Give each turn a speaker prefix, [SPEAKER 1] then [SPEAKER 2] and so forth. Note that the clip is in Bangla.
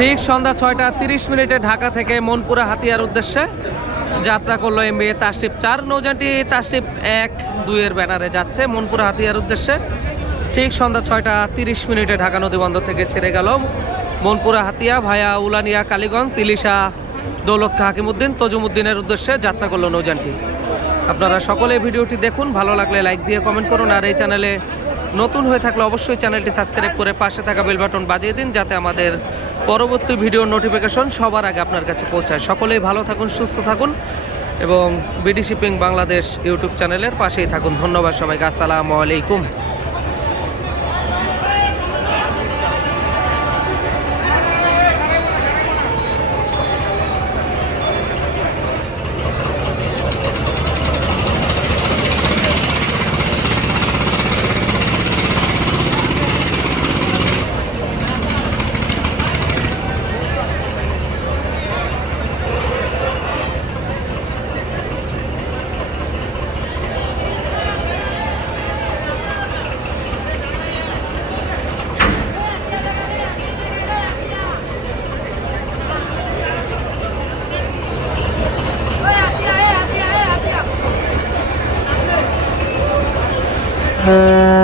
[SPEAKER 1] ঠিক সন্ধ্যা ছয়টা তিরিশ মিনিটে ঢাকা থেকে মনপুরা হাতিয়ার উদ্দেশ্যে যাত্রা করল এম বি এ তাসটিপ চার। নৌজানটি তাসটিপ এক দুইয়ের ব্যানারে যাচ্ছে মনপুরা হাতিয়ার উদ্দেশ্যে। ঠিক সন্ধ্যা ছয়টা তিরিশ মিনিটে ঢাকা নদীবন্দর থেকে ছেড়ে গেল মনপুরা হাতিয়া ভায়া উলানিয়া কালীগঞ্জ, ইলিশা দৌলত হাকিমুদ্দিন, তজুমুদ্দিনের উদ্দেশ্যে যাত্রা করল নৌজানটি আপনারা সকলে ভিডিওটি দেখুন, ভালো লাগলে লাইক দিয়ে কমেন্ট করুন, আর এই চ্যানেলে নতুন হয়ে থাকলে অবশ্যই চ্যানেলটি সাবস্ক্রাইব করে পাশে থাকা বেল বাটন বাজিয়ে দিন, যাতে আমাদের পরবর্তী ভিডিও নোটিফিকেশন সবার আগে আপনার কাছে পৌঁছায়। সকলেই ভালো থাকুন, সুস্থ থাকুন এবং বিডি শিপিং বাংলাদেশ ইউটিউব চ্যানেলের পাশেই থাকুন। ধন্যবাদ সবাইকে। আসসালামু আলাইকুম।
[SPEAKER 2] Música